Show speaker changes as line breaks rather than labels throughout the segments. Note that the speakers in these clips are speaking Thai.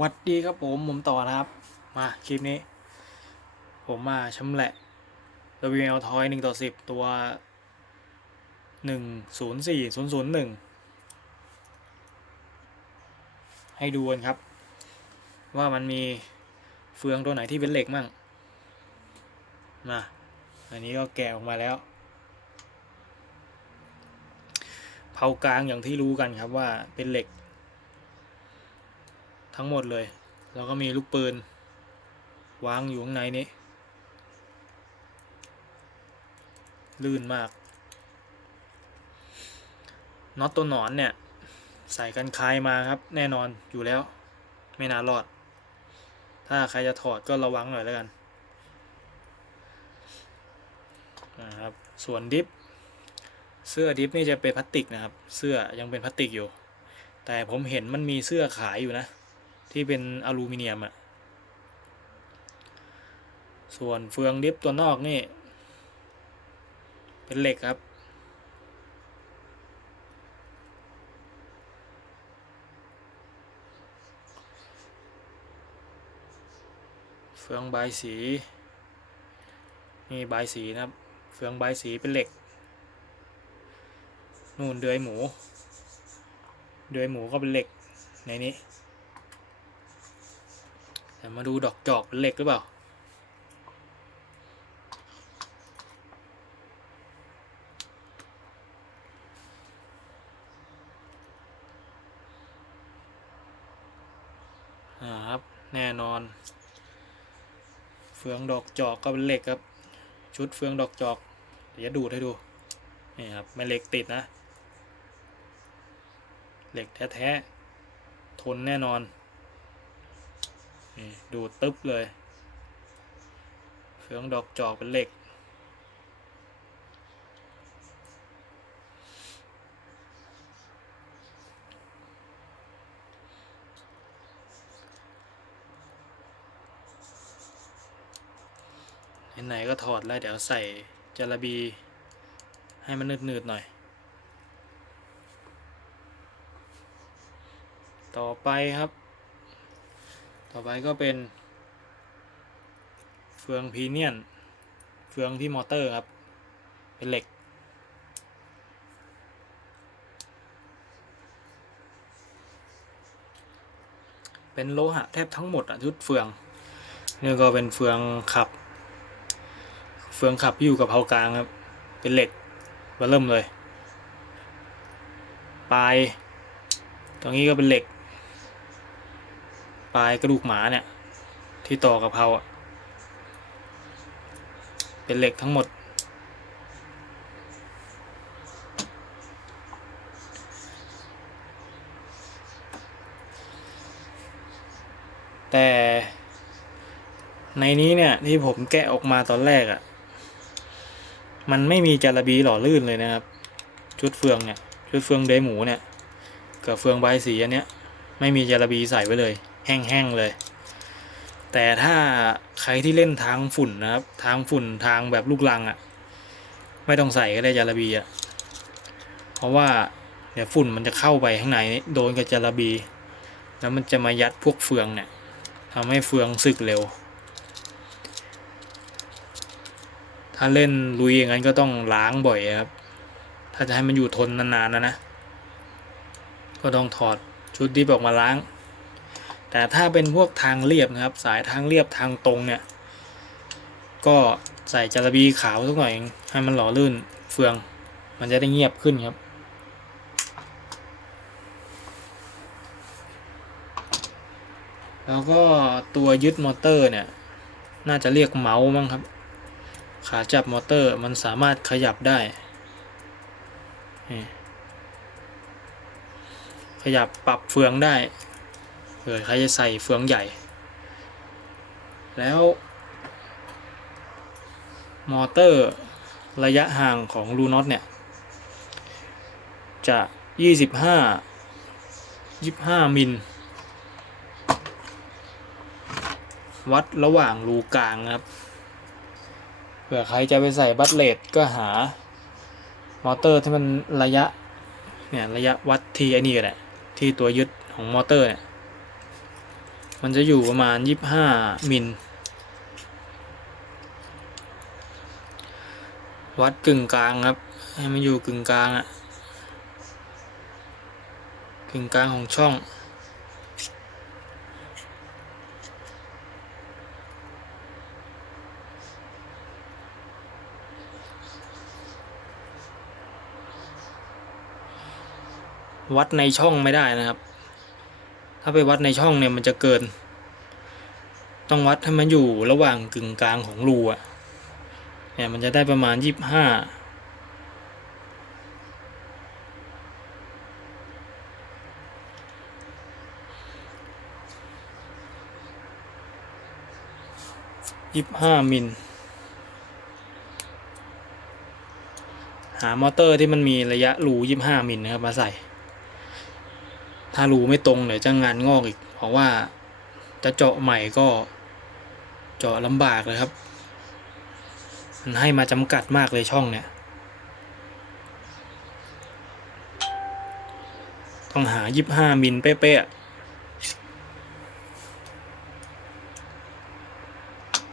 วัสดีครับผมผมต่อนะครับ มาคลิปนี้ ผมมาชำแหละ WL ทอยหนึ่งต่อสิบตัวหนึ่งศูนย์สี่ศูนย์ศูนย์หนึ่งให้ดูกันครับ ว่ามันมีเฟืองตัวไหนที่เป็นเหล็กมั่งมาอันนี้ก็แกะออกมาแล้ว เผากลางอย่างที่รู้กันครับว่าเป็นเหล็ก ทั้งหมดเลย แล้วก็มีลูกปืน วางอยู่ข้างในนี้ ลื่นมากน็อตตัวหนอนเนี่ย ใส่กันคายมาครับ แน่นอนอยู่แล้ว ไม่น่ารอด ถ้าใครจะถอดก็ระวังหน่อยแล้วกันนะครับส่วนดิฟเสื้อดิฟนี่จะเป็นพลาสติกนะครับ เสื้อยังเป็นพลาสติกอยู่ แต่ผมเห็นมันมีเสื้อขายอยู่นะ ที่เป็นอลูมิเนียมอะส่วนเฟืองดิฟตัวนอกนี่ เป็นเหล็กครับ เฟืองใบสี นี่ใบสีนะครับ เฟืองใบสีเป็นเหล็ก นู่นเดือยหมู เดือยหมูก็เป็นเหล็กในนี้ แต่มาดูดอกจอกเป็นเหล็กหรือเปล่า ครับ แน่นอน เฟืองดอกจอกก็เป็นเหล็กครับ ชุดเฟืองดอกจอก เดี๋ยวจะดูดให้ดู นี่ครับแม่เหล็กติดนะ เหล็กแท้ ๆ ทนแน่นอน นี่ดูตึ๊บเลยเฟืองดอกจอกเป็นเหล็ก ไหนๆก็ถอดแล้วเดี๋ยวใส่จาระบีให้มันนืดๆหน่อย ต่อไปครับ ต่อไปก็เป็น เฟืองพีเนียน เฟืองที่มอเตอร์ครับ เป็นเหล็ก เป็นโลหะแทบทั้งหมดอะชุดเฟือง นี่ก็เป็นเฟืองขับ เฟืองขับที่อยู่กับเผากลางครับ เป็นเหล็กมาเริ่มเลย ปลาย ตรงนี้ก็เป็นเหล็ก ปลายกระดูกหมาเนี่ย ที่ต่อกับเผาอะเป็นเหล็กทั้งหมด แต่ในนี้เนี่ยที่ผมแกะออกมาตอนแรกอะ่ะ มันไม่มีจาระบีหล่อลื่นเลยนะครับ ชุดเฟืองเนี่ย ชุดเฟืองเดหมูเนี่ย กับเฟืองใบสีอันเนี้ย ไม่มีจาระบีใส่ไว้เลย แห้งๆเลย แต่ถ้าใครที่เล่นทางฝุ่นนะครับ ทางฝุ่นทางแบบลูกลังอะ่ะ ไม่ต้องใส่ก็ได้จาระบีอะ่ะ เพราะว่าเดี๋ยวฝุ่นมันจะเข้าไปข้างในโดนกับจาระบี แล้วมันจะมายัดพวกเฟืองเนี่ยทำให้เฟืองสึกเร็ว ถ้าเล่นลุยอย่างนั้นก็ต้องล้างบ่อยครับ ถ้าจะให้มันอยู่ทนนานๆนะนะ ก็ต้องถอดชุดดิฟออกมาล้าง แต่ถ้าเป็นพวกทางเรียบนะครับ สายทางเรียบทางตรงเนี่ย ก็ใส่จาระบีขาวสักหน่อยให้มันหล่อลื่นเฟือง มันจะได้เงียบขึ้นครับ แล้วก็ตัวยึดมอเตอร์เนี่ย น่าจะเรียกเมาส์มั้งครับ ขาจับมอเตอร์มันสามารถขยับได้ ขยับปรับเฟืองได้ เผื่อใครจะใส่เฟืองใหญ่ แล้ว มอเตอร์ระยะห่างของรูน็อตเนี่ย จะ 25 25 มิล วัดระหว่างรูกลางนะครับ เผื่อใครจะไปใส่บัตเลตก็หามอเตอร์ที่มันระยะเนี่ยระยะวัดที่ไอ้นี่ก็ได้ที่ตัวยึดของมอเตอร์เนี่ย มันจะอยู่ประมาณยี่ห้ามิล วัดกึ่งกลางครับ ให้มันอยู่กึ่งกลางอะกึ่งกลางของช่อง วัดในช่องไม่ได้นะครับ ถ้าไปวัดในช่องเนี่ยมันจะเกิน ต้องวัดให้มันอยู่ระหว่างกึ่งกลางของรูอะเนี่ยมันจะได้ประมาณยี่สิบห้ายี่สิบห้ามิลหามอเตอร์ที่มันมีระยะรูยี่สิบห้ามิลนะครับมาใส่ ถ้ารูไม่ตรงเดี๋ยวจะงานงอกอีก เพราะว่าจะเจาะใหม่ก็เจาะลำบากเลยครับ มันให้มาจำกัดมากเลยช่องเนี่ย ต้องหายี่ห้ามิลเป๊ะๆ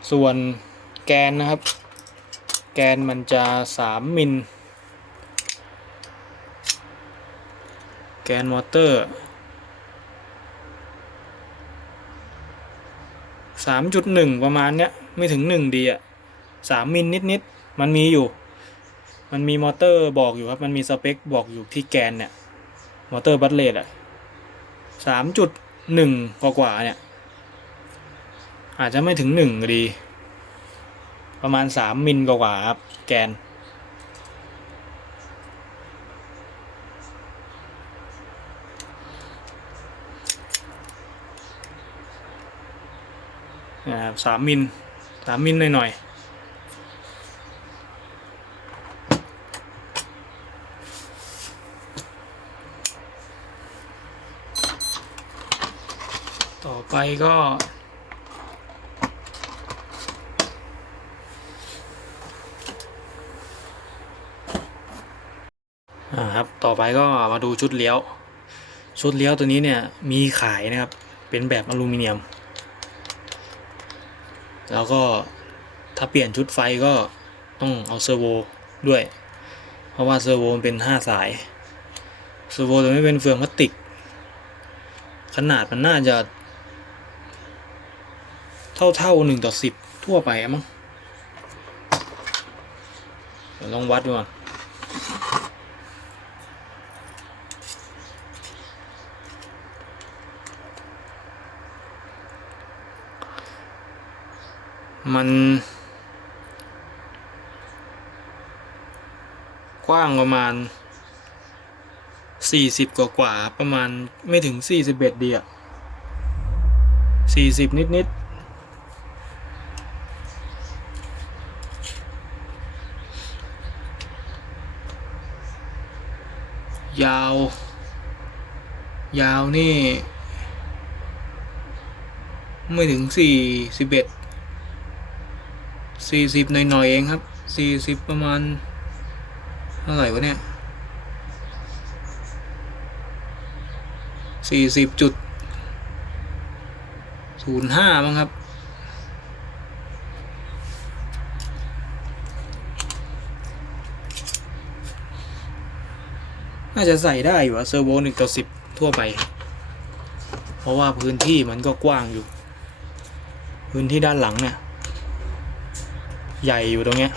ส่วนแกนนะครับ แกนมันจะสามมิลแกนมอเตอร์ สามจุดหนึ่งประมาณเนี้ยไม่ถึงหนึ่งดีอะสามมิลนิดนิดมันมีอยู่ มันมีมอเตอร์บอกอยู่ครับ มันมีสเปคบอกอยู่ที่แกนเนี่ย มอเตอร์บัตเลตอะสามจุดหนึ่งกว่าๆเนี่ย อาจจะไม่ถึงหนึ่งก็ดี ประมาณสามมิลกว่าครับ แกน นะครับสามมิลสามมิลหน่อยๆ ต่อไปก็อ่าครับ ต่อไปก็มาดูชุดเลี้ยว ชุดเลี้ยวตัวนี้เนี่ยมีขายนะครับ เป็นแบบอลูมิเนียม แล้วก็ถ้าเปลี่ยนชุดไฟก็ต้องเอาเซอร์โวด้วย เพราะว่าเซอร์โวมันเป็นห้าสาย เซอร์โวจะไม่เป็นเฟืองพลาสติก ขนาดมันน่าจะ เท่าเท่าหนึ่งต่อสิบทั่วไปอะมั้งลองวัดดูก่อน มันกว้างประมาณสี่สิบกว่ากว่าประมาณไม่ถึงสี่สิบเอ็ดดีอะสี่สิบนิดนิดยาว ยาวนี่ ไม่ถึงสี่สิบเอ็ด สี่สิบหน่อยๆเองครับสี่สิบประมาณเท่าไหร่วะเนี่ยสี่สิบจุดศูนย์ห้ามั้งครับ น่าจะใส่ได้อยู่อะเซอร์โวหนึ่งต่อสิบทั่วไป เพราะว่าพื้นที่มันก็กว้างอยู่ พื้นที่ด้านหลังเนี่ย ใหญ่อยู่ตรงเนี้ย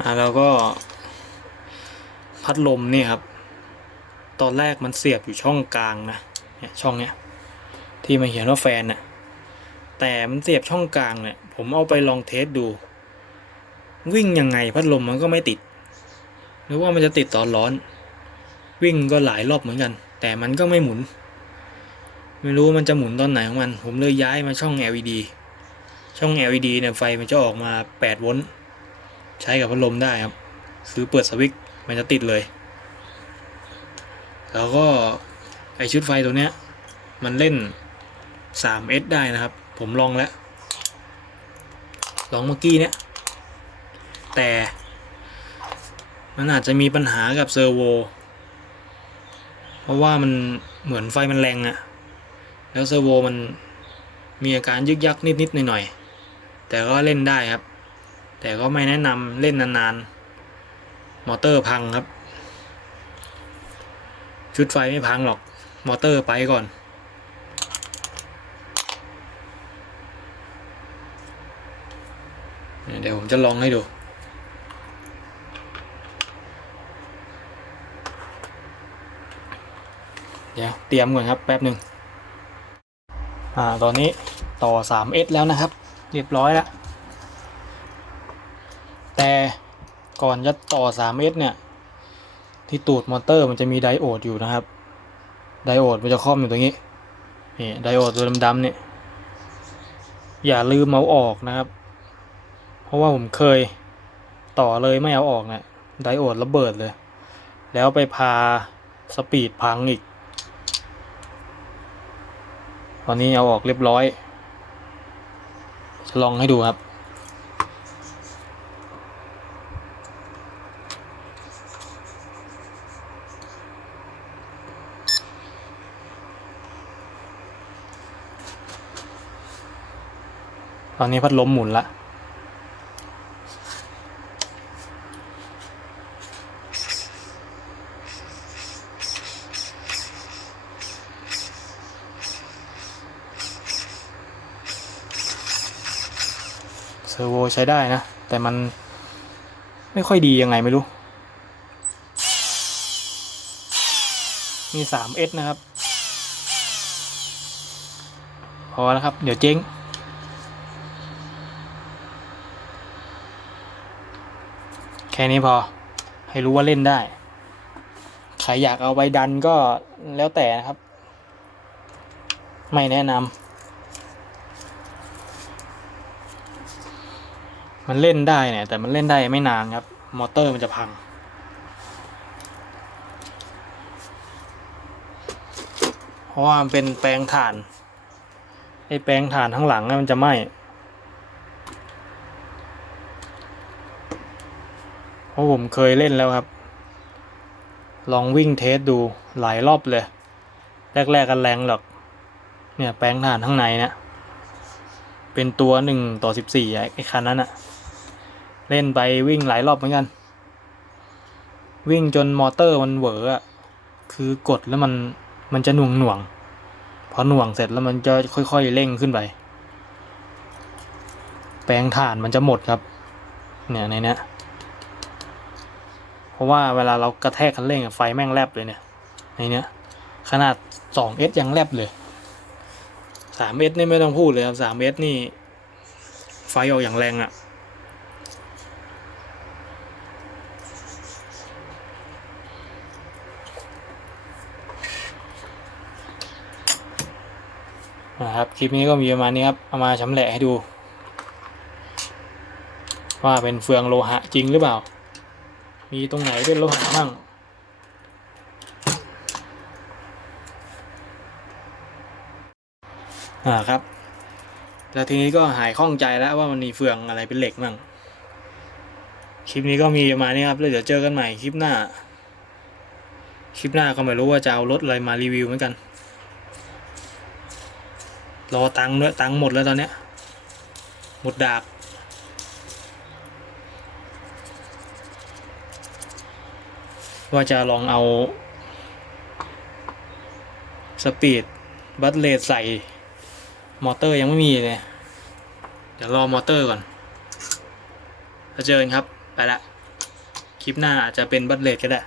อ่าแล้วก็พัดลมนี่ครับ ตอนแรกมันเสียบอยู่ช่องกลางนะเนี่ยช่องเนี้ยที่มันเขียนว่าแฟนน่ะ แต่มันเสียบช่องกลางเนี่ย ผมเอาไปลองเทสดู วิ่งยังไงพัดลมมันก็ไม่ติด หรือว่ามันจะติดตอนร้อน วิ่งก็หลายรอบเหมือนกัน แต่มันก็ไม่หมุน ไม่รู้มันจะหมุนตอนไหนของมัน ผมเลยย้ายมาช่อง LED ช่อง LED เนี่ยไฟมันจะออกมา 8 โวลต์ใช้กับพัดลมได้ครับ คือเปิดสวิตช์มันจะติดเลย แล้วก็ไอชุดไฟตัวเนี้ย มันเล่น 3S ได้นะครับ ผมลองแล้ว ลองเมื่อกี้เนี้ยแต่มันอาจจะมีปัญหากับเซอร์โว เพราะว่ามันเหมือนไฟมันแรงอะแล้วเซอร์โวมันมีอาการยึกยักนิดๆหน่อยๆ แต่ก็เล่นได้ครับ แต่ก็ไม่แนะนำเล่นนานๆ มอเตอร์พังครับ ชุดไฟไม่พังหรอก มอเตอร์ไปก่อน ดี๋ยวผมจะลองให้ดู เดี๋ยวเตรียมก่อนครับแป๊บหนึ่งอ่าตอนนี้ต่อ 3S แล้วนะครับ เรียบร้อยแล้ว แต่ก่อนจะต่อ 3S เนี่ย ที่ตูดมอเตอร์มันจะมีไดโอดอยู่นะครับ ไดโอดมันจะครอบอยู่ตรงนี้ นี่ไดโอดตัวดำๆเนี่ย อย่าลืมเอาออกนะครับ เพราะว่าผมเคยต่อเลยไม่เอาออกเนะี่ยไดโอดระเบิดเลย แล้วไปพาสปีดพังอีก ตอนนี้เอาออกเรียบร้อย จะลองให้ดูครับตอนนี้พัดลมหมุนละ เซอร์โว ใช้ได้นะ แต่มันไม่ค่อยดียังไงไม่รู้ มี 3S นะครับ พอแล้วครับ เดี๋ยวเจ๊งแค่นี้พอ ให้รู้ว่าเล่นได้ ใครอยากเอาไปดันก็แล้วแต่นะครับ ไม่แนะนำ มันเล่นได้เนี่ย แต่มันเล่นได้ไม่นานครับ มอเตอร์มันจะพัง เพราะว่ามันเป็นแปลงถ่าน ไอ้แปลงถ่านข้างหลังน่ะมันจะไหม้เพราะผมเคยเล่นแล้วครับ ลองวิ่งเทสดูหลายรอบเลย แรก ๆกันแรงหรอก เนี่ยแปลงถ่านข้างในเนี่ยเป็นตัวหนึ่งต่อสิบสี่ไอ้คันนั้นอะ เล่นไปวิ่งหลายรอบเหมือนกัน วิ่งจนมอเตอร์มันเหวออะคือกดแล้วมันมันจะหน่วงหน่วงพอหน่วงเสร็จแล้วมันจะค่อยๆเร่งขึ้นไป แปลงถ่านมันจะหมดครับ เนี่ยในเนี้ยเพราะว่าเวลาเรากระแทกคันเร่งไฟแม่งแลบเลยเนี่ยในเนี้ยขนาด 2S ยังแลบเลย 3S นี่ไม่ต้องพูดเลยครับ 3S นี่ไฟออกอย่างแรงอะ่ะ นะครับคลิปนี้ก็มีประมาณนี้ครับเอามาชำแหละให้ดู ว่าเป็นเฟืองโลหะจริงหรือเปล่า มีตรงไหนเป็นโลหะบ้างอ่าครับ แล้วทีนี้ก็หายข้องใจแล้วว่ามันมีเฟืองอะไรเป็นเหล็กมั่ง คลิปนี้ก็มีประมาณนี้ครับแล้วเดี๋ยวเจอกันใหม่คลิปหน้า คลิปหน้าก็ไม่รู้ว่าจะเอารถอะไรมารีวิวเหมือนกัน รอตังค์ด้วยตังค์หมดแล้วตอนเนี้ย หมดดาบ ว่าจะลองเอา สปีด บัตเลดใส่ มอเตอร์ยังไม่มีเลยเดี๋ยวรอมอเตอร์ก่อนแล้วเจอกันครับ ไปละ คลิปหน้าอาจจะเป็นบัตเลดก็ได้